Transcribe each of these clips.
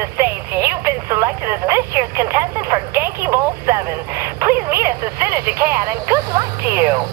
the Saints, you've been selected as this year's contestant for Genkibowl 7. Please meet us as soon as you can, and good luck to you.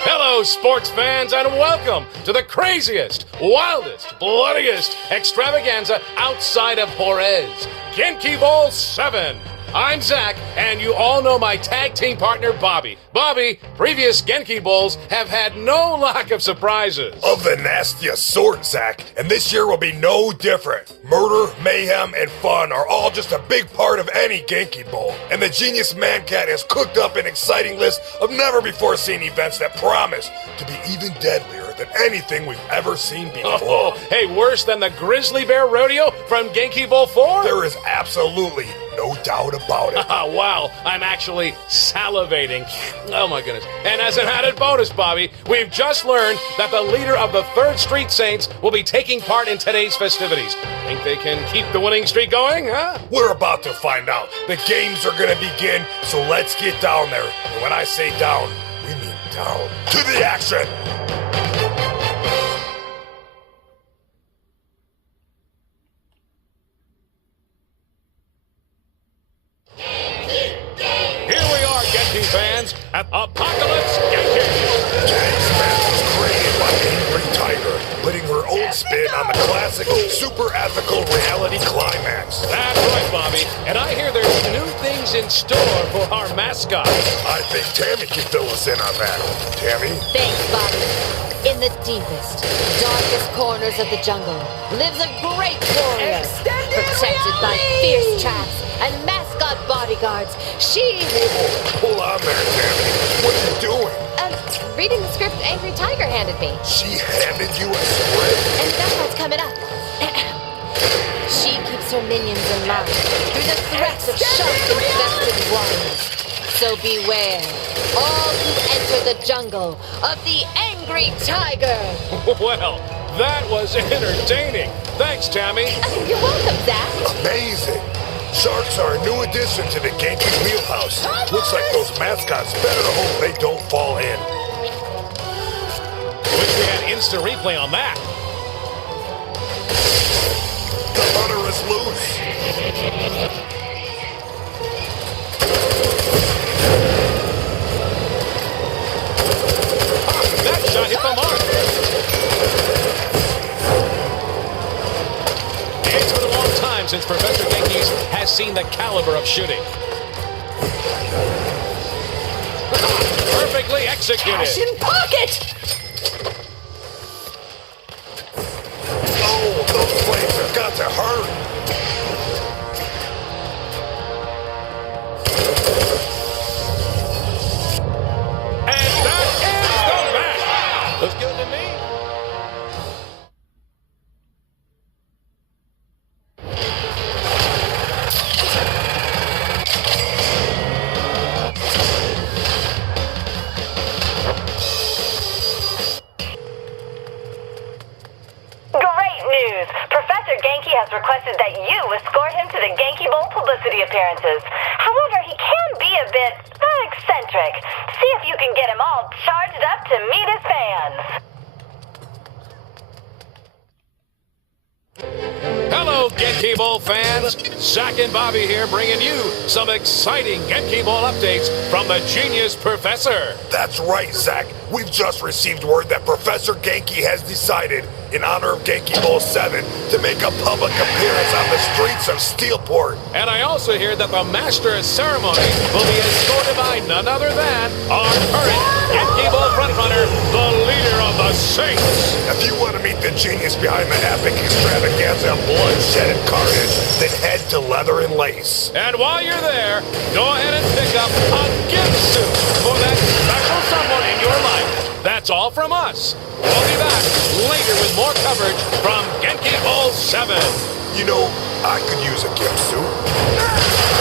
Hello, sports fans, and welcome to the craziest, wildest, bloodiest extravaganza outside of Juarez, Genkibowl 7. I'm Zach, and you all know my tag team partner, Bobby. Bobby, previous Genki Bowls have had no lack of surprises. Of the nastiest sort, Zach, and this year will be no different. Murder, mayhem, and fun are all just a big part of any Genki Bowl, and the Genius Mancat has cooked up an exciting list of never-before-seen events that promise to be even deadlier than anything we've ever seen before. Oh, hey, worse than the Grizzly Bear Rodeo from Genki Bowl 4? There is absolutely no doubt about it. Wow, I'm actually salivating. Oh my goodness. And as an added bonus, Bobby, we've just learned that the leader of the 3rd Street Saints will be taking part in today's festivities. Think they can keep the winning streak going, huh? We're about to find out. The games are gonna begin, so let's get down there. And when I say down, we mean down. To the action! Fans at Apocalypse Genki. Today's match was created by Angry Tiger, putting her own spin on the classic super ethical reality climax. That's right, Bobby. And I hear there's new things in store for our mascot. I think Tammy can fill us in on that. Tammy? Thanks, Bobby. In the deepest, darkest corners of the jungle lives a great warrior, protected by fierce traps and mascot bodyguards. She... Hold on there, Tammy. What are you doing? Reading the script Angry Tiger handed me. She handed you a script? And that's what's coming up. She keeps her minions in line through the threats of shark-infested warriors. So beware, all who enter the jungle of the Angry Tiger. Well, that was entertaining. Thanks, Tammy. You're welcome, Zach. Amazing. Sharks are a new addition to the Genki wheelhouse. Looks like those mascots better hope they don't fall in. Wish we had instant replay on that. The hunter is loose. That shot hit the mark. It's been a long time since Professor Genki's has seen the caliber of shooting. Perfectly executed. Cash in pocket! Oh, those flames have got to hurt. And that is the match. Looks good to me. Professor Genki has requested that you escort him to the Genki Bowl publicity appearances. However, he can be a bit eccentric. See if you can get him all charged up to meet his fans. Hello, Genki Bowl fans. Zach and Bobby here bringing you some exciting Genki Bowl updates from the Genius Professor. That's right, Zach. We've just received word that Professor Genki has decided, in honor of Genki Bowl 7, to make a public appearance on the streets of Steelport. And I also hear that the Master of Ceremony will be escorted by none other than our current Genki Bowl frontrunner, the leader of the Saints. If you want to meet the genius behind the epic extravaganza of bloodshed and carnage, then head to Leather and Lace. And while you're there, go ahead and pick up a gift suit for that special someone in your life. That's all from us. We'll be back later with more coverage from Genki Bowl 7. You know, I could use a gift suit.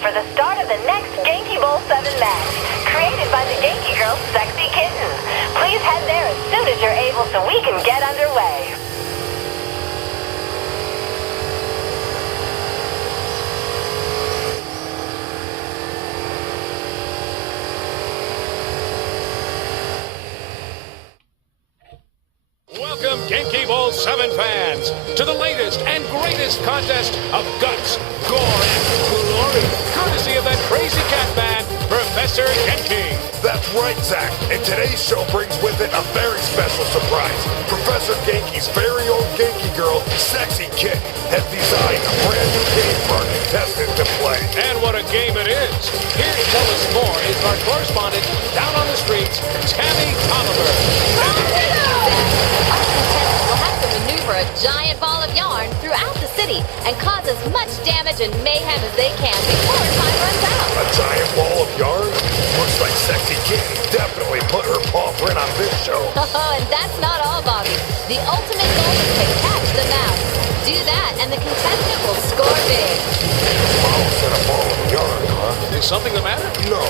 for the start of the next Genkibowl 7 match, created by the Genki Girl's Sexy Kitten. Please head there as soon as you're able so we can get underway. Welcome, Genkibowl 7 fans, to the latest and greatest contest of guts, gore, and glory, courtesy of that crazy cat man, Professor Genki. That's right, Zach. And today's show brings with it a very special surprise. Professor Genki's very own Genki Girl, Sexy Kitten, has designed a brand new game for our contestants to play. And what a game it is. Here to tell us more is our correspondent down on the streets, Tammy Oliver. Will have to maneuver a giant ball of yarn throughout the city and cause as much damage and mayhem as they can before time runs out. A giant ball of yarn? Looks like Sexy Kitten definitely put her paw print on this show. Oh, and that's not all, Bobby. The ultimate goal is to catch the mouse. Do that, and the contestant will score big. Mouse and a ball of yarn, huh? Is something the matter? No.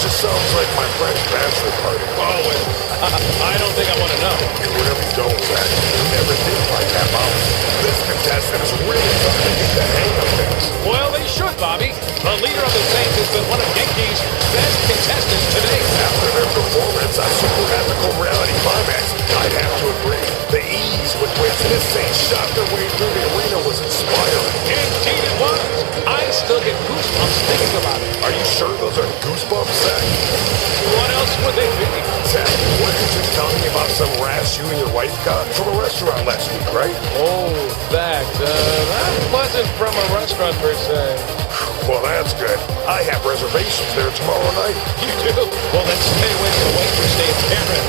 Just sounds like my friend's bachelor party. Oh, wait. I don't think I want to know. You really don't, Zach. You never did like that mouse. This contestant is really starting to get the hang of things. Well, they should, Bobby. The leader of the Saints has been one of Genki's best contestants today. After their performance on Super Ethical Reality Climax, I'd have to agree. The ease with which this Saint shot their way through the arena was inspiring. Indeed it was. I still get goosebumps thinking about it. Are you sure those are goosebumps, Zach? What else would they be? Zach, what did you tell me about some rash you and your wife got from a restaurant last week, right? Oh, that wasn't from a restaurant per se. Well, that's good. I have reservations there tomorrow night. You do? Well, then stay away from the waitress named Karen.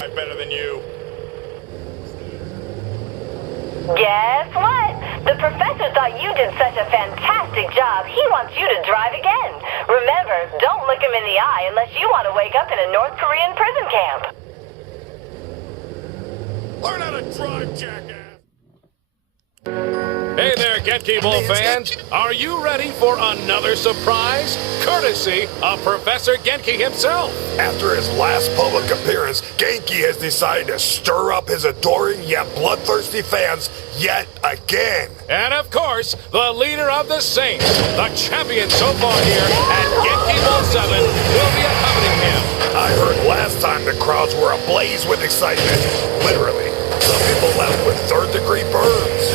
I'm better than you. Guess what? The professor thought you did such a fantastic job, he wants you to drive again. Remember, don't look him in the eye unless you want to wake up in a North Korean prison camp. Learn how to drive, jackass! Hey there, Genkibowl fans. Are you ready for another surprise? Courtesy of Professor Genki himself. After his last public appearance, Genki has decided to stir up his adoring yet bloodthirsty fans yet again. And of course, the leader of the Saints, the champion so far here at Genkibowl 7, will be accompanying him. I heard last time the crowds were ablaze with excitement. Literally. Some people left with third-degree burns.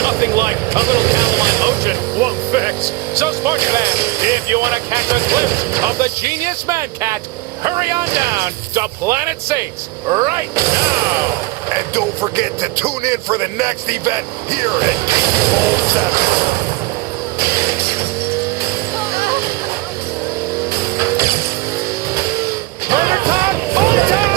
Nothing like a little Calamine lotion won't fix. So, sports fans, if you want to catch a glimpse of the genius man cat, hurry on down to Planet Saints right now. And don't forget to tune in for the next event here at Genkibowl 7. Murder time! All time!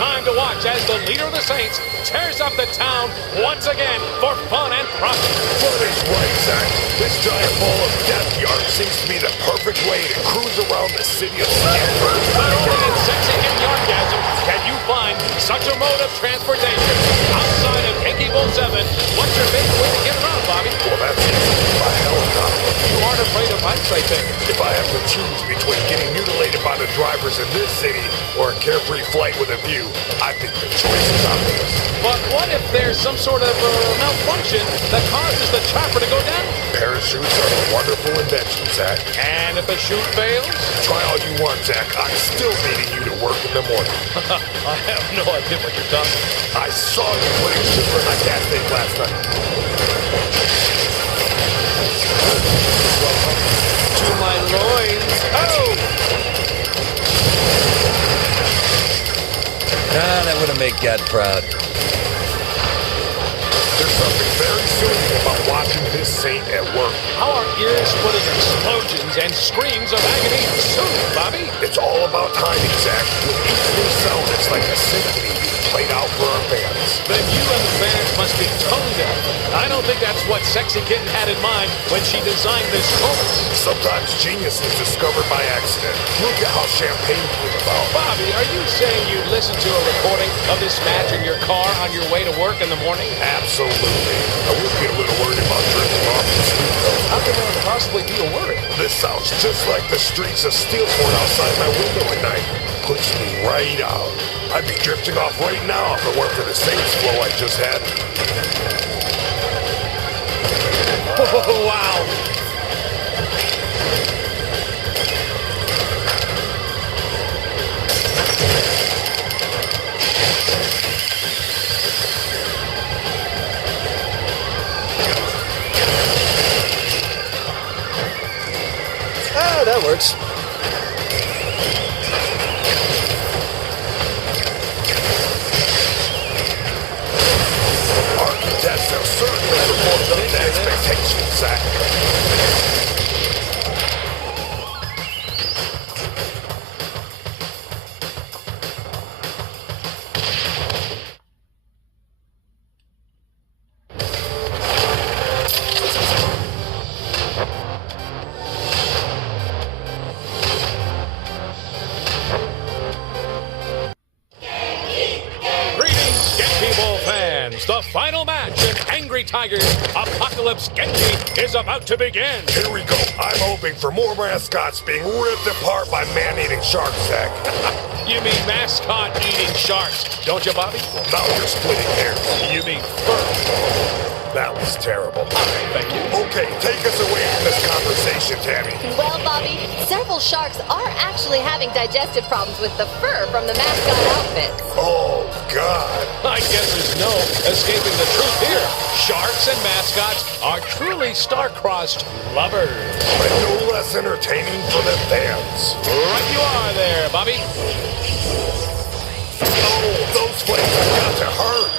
time to watch as the leader of the Saints tears up the town once again for fun and profit. Fun is right, Zach. This giant ball of death yard seems to be the perfect way to cruise around the city of Stanford. Not only in sexy and yardgasm can you find such a mode of transportation outside of Genkibowl 7. What's your favorite way to get around, Bobby? Well, that's easy. By helicopter. You aren't afraid of heights, I think. If I have to choose between getting mutilated by the drivers in this city or a carefree flight with a view, I think the choice is obvious. But what if there's some sort of malfunction that causes the chopper to go down? Parachutes are a wonderful invention, Zach. And if the chute fails? Try all you want, Zach. I'm still needing you to work in the morning. I have no idea what you're talking about. I saw you putting sugar in my gas tank last night. To my loins. Oh! That would have made God proud. There's something very soothing about watching this saint at work. How are ear-splitting explosions and screams of agony soothed, Bobby? It's all about timing, Zach. With each new sound, it's like a symphony being played out for our fans. Then you and the fans must be tone deaf. I don't think that's what Sexy Kitten had in mind when she designed this chorus. Sometimes genius is discovered by accident. Look at how Champagne came about. Bobby, are you saying you listened to a recording of this match in your car on your way to work in the morning? Absolutely. I would be a little worried about drifting off the street, though. How can there possibly be a worry? This sounds just like the streets of Steelport outside my window at night. Puts me right out. I'd be drifting off right now if it weren't for the Saints flow I just had. Oh, wow. Ah, that works. Our contestants certainly performed up to expectations, Zach. Greetings, Genkibowl fans. The final match in Angry Tigers Apocalypse Genki is about to begin. Here we go. I'm hoping for more mascots being ripped apart by man-eating sharks, Zach. You mean mascot-eating sharks, don't you, Bobby? Now you're splitting hairs. You mean fur. That was terrible. Thank you. Okay, take us away from this conversation, Tammy. Well, Bobby, several sharks are actually having digestive problems with the fur from the mascot outfits. Oh, God. I guess there's no escaping the truth here. Sharks and mascots are truly star-crossed lovers. But no less entertaining for the fans. Right you are there, Bobby. Oh, those flames have got to hurt.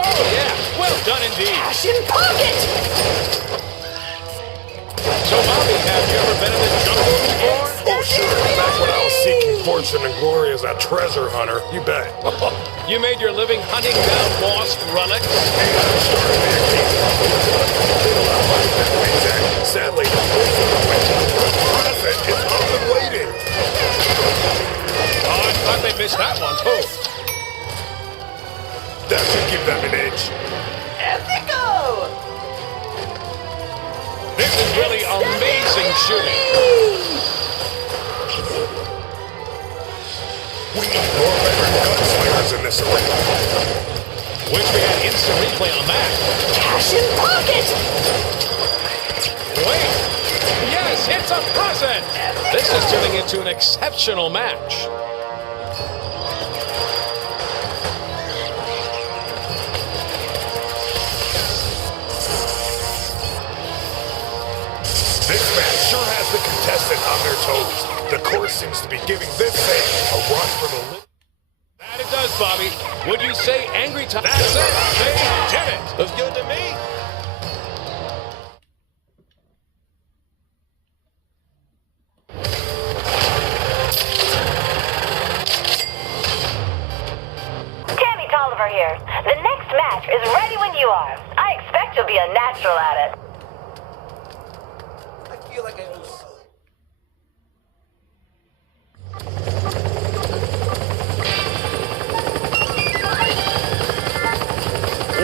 Oh, yeah. Well done indeed. Cash in pocket! So, Bobby, have you ever been in the jungle before? Oh, sure. Back when I was seeking fortune and glory as a treasure hunter. You bet. You made your living hunting down lost relics? Sadly, the present is up and waiting. Oh, I thought they missed that one, too. That should give them an edge. Epico! This is really amazing shooting. We need more veteran gunslingers in this arena. Wish we had instant replay on that. Cash in pocket! Wait. Yes, it's a present. This is turning into an exceptional match. This match sure has the contestant on their toes. The course seems to be giving this thing a run for the lips. That it does, Bobby. Would you say Angry Tigers? That's it. They did it. Looks good to me. you are. I expect you'll be a natural at it. I feel like I owe.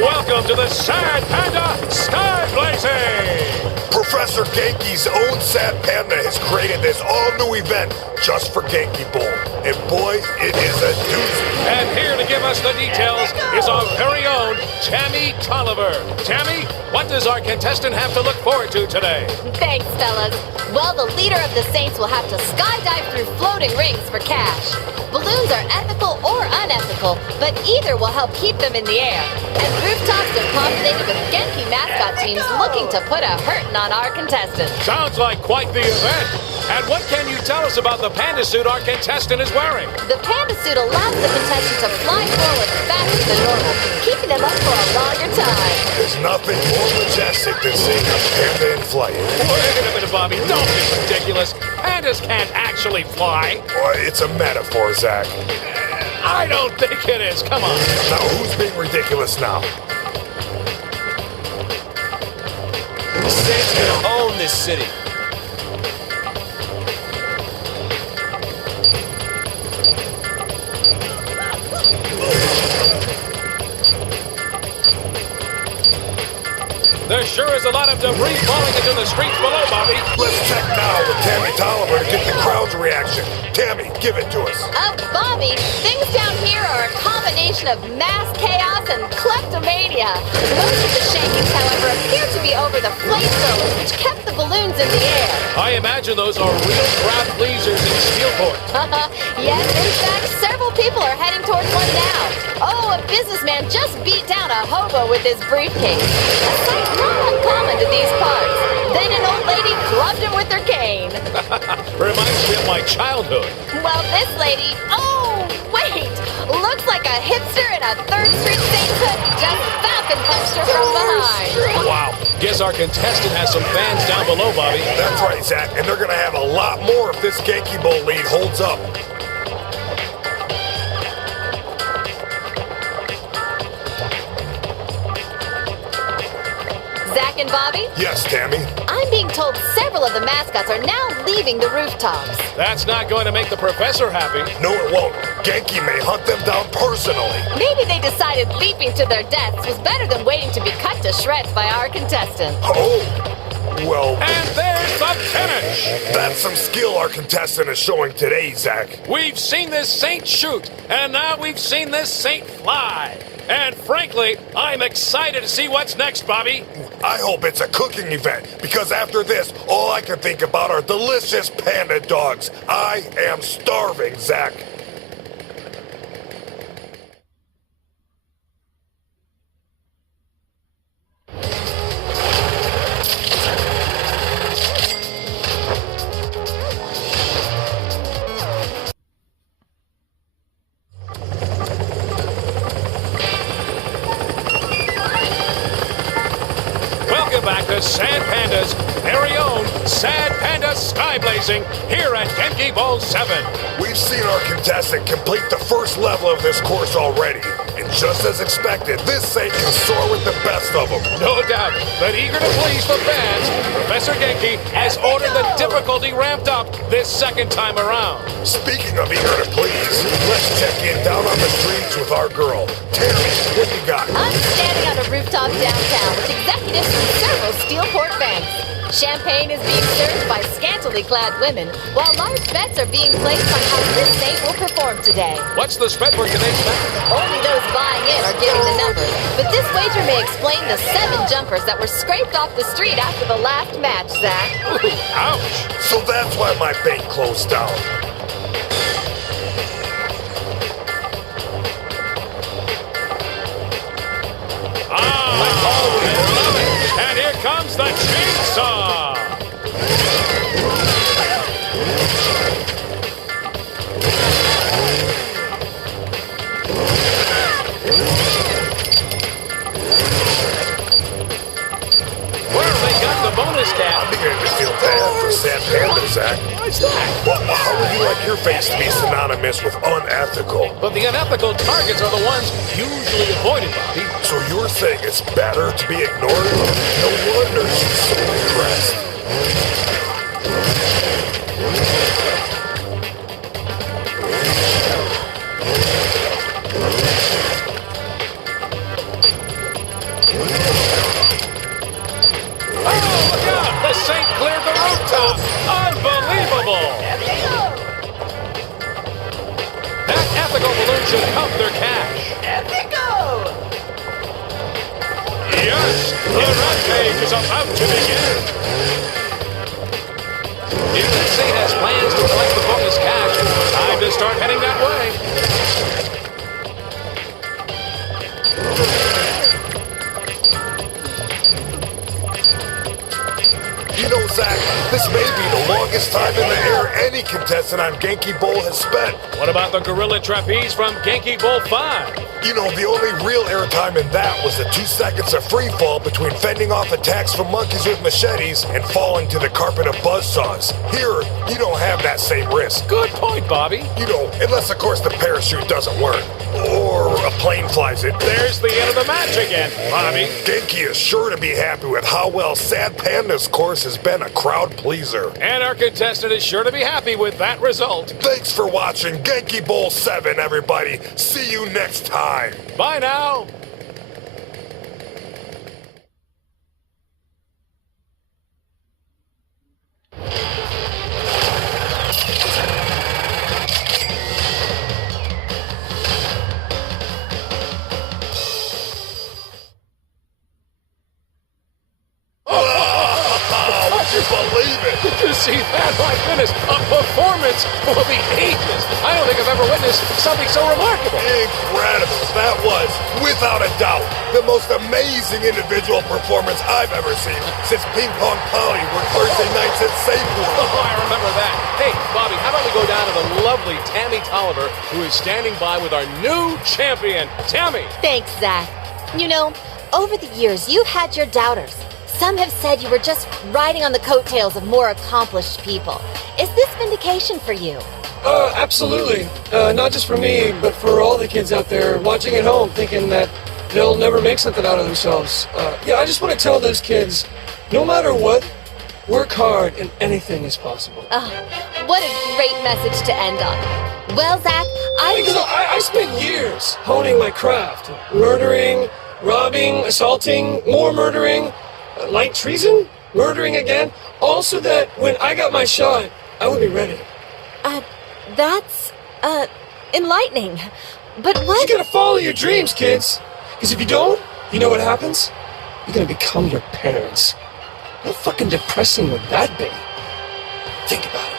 Welcome to the Sad Panda Sky Blazing! Professor Genki's own Sad Panda has created this all-new event just for Genkibowl. And boy, it is a doozy. And here to give us the details is our very own Tammy Tolliver. Tammy, what does our contestant have to look forward to today? Thanks, fellas. Well, the leader of the Saints will have to skydive through floating rings for cash. Balloons are ethical or unethical, but either will help keep them in the air. And rooftops are populated with Genki mascot teams looking to put a hurtin' on our contestant. Sounds like quite the event. And what can you tell us about the panda suit our contestant is wearing? The panda suit allows the contestant to fly forward faster than normal, keeping them up for a longer time. There's nothing more majestic than seeing a panda in flight. Wait a minute, Bobby. Don't be ridiculous. Pandas can't actually fly. Boy, it's a metaphor, Zach. I don't think it is. Come on. Now, who's being ridiculous now? The Saints gonna own this city. There sure is a lot of debris falling into the streets below, Bobby. Let's check now with Tammy Tolliver to get the crowd's reaction. Tammy, give it to us. Bobby, things down here are a combination of mass chaos and kleptomania. Most of the shankings, however, appear to be over the flamethrowers, which kept the balloons in the air. I imagine those are real crowd pleasers in Steelport. Yes, in fact, several people are heading towards one now. Oh, a businessman just beat down a hobo with his briefcase. A sight not uncommon to these parts. Then an old lady clubbed him with her cane. Reminds me of my childhood. Well, this lady, oh, wait, looks like a hipster in a 3rd Street sainthood just falcon punched her from behind. Wow. Guess our contestant has some fans down below, Bobby. That's right, Zach, and they're gonna have a lot more if this Genkibowl lead holds up. Zach and Bobby? Yes, Tammy. I'm being told several of the mascots are now leaving the rooftops. That's not going to make the professor happy. No, it won't. Genki may hunt them down personally. Maybe they decided leaping to their deaths was better than waiting to be cut to shreds by our contestant. Oh, well, And there's the finish. that's some skill our contestant is showing today, Zach. We've seen this saint shoot, and now we've seen this saint fly. And frankly, I'm excited to see what's next, Bobby. I hope it's a cooking event, because after this, all I can think about are delicious panda dogs. I am starving, Zach. Welcome back to Sad Panda's very own Sad Panda Sky Blazing here at Genkibowl 7. We've seen our contestant complete the first level of this course already, and just as expected, this saint can soar with the best of them. No doubt, but eager to please the fans, Professor Genki has ordered the difficulty ramped up this second time around. Speaking of eager to please, let's check in down on the streets with our girl. Tammy, what you got? I'm standing on a rooftop downtown with executives from several Steelport banks. Champagne is being served by scantily clad women, while large bets are being placed on how this saint will perform today. What's the spread for today's match? Only those buying in are giving the numbers, but this wager may explain the 7 jumpers that were scraped off the street after the last match, Zach. Ooh, ouch. So that's why my bank closed down. And here comes the chainsaw. Well, they got the bonus I'm cap. beginning to feel bad for Sad Panda, Zach. Zach. What's that? Well, how would you like your face to be synonymous with unethical? But the unethical targets are the ones usually avoided, Bobby. So you're saying it's better to be ignored? No wonder she's so impressed. Oh, look out! The Saint cleared the rooftop! Unbelievable! That ethical balloon should count their cash. Yes, the rampage is about to begin. If the Saint has plans to collect the bonus cash, time to start heading that way. You know, Zach, this may be the longest time in the air any contestant on Genkibowl has spent. What about the gorilla trapeze from Genkibowl 5? You know, the only real airtime in that was the 2 seconds of free fall between fending off attacks from monkeys with machetes and falling to the carpet of buzzsaws. Here, you don't have that same risk. Good point, Bobby. You know, unless, of course, the parachute doesn't work. Or a plane flies it. There's the end of the match again, Bobby. Genki is sure to be happy with how well Sad Panda's course has been a crowd pleaser. And our contestant is sure to be happy with that result. Thanks for watching Genkibowl 7, everybody. See you next time. Bye now. Would you believe it? Did you see that? My goodness, a performance for the ages. I don't think I've ever witnessed something so remarkable. Incredible. That was, without a doubt, the most amazing individual performance I've ever seen since Ping Pong Polly worked Thursday nights at Safeway. Oh, I remember that. Hey, Bobby, how about we go down to the lovely Tammy Tolliver, who is standing by with our new champion, Tammy. Thanks, Zach. You know, over the years, you've had your doubters. Some have said you were just riding on the coattails of more accomplished people. Is this vindication for you? Absolutely. Not just for me, but for all the kids out there watching at home thinking that they'll never make something out of themselves. Yeah, I just want to tell those kids, no matter what, work hard and anything is possible. Oh, what a great message to end on. Well, Zach, Because I spent years honing my craft. Murdering, robbing, assaulting, more murdering, light treason, murdering again. All so that when I got my shot, I would be ready. That's, enlightening. But You what? gotta follow your dreams, kids. Because if you don't, you know what happens? You're gonna become your parents. How fucking depressing would that be? Think about it.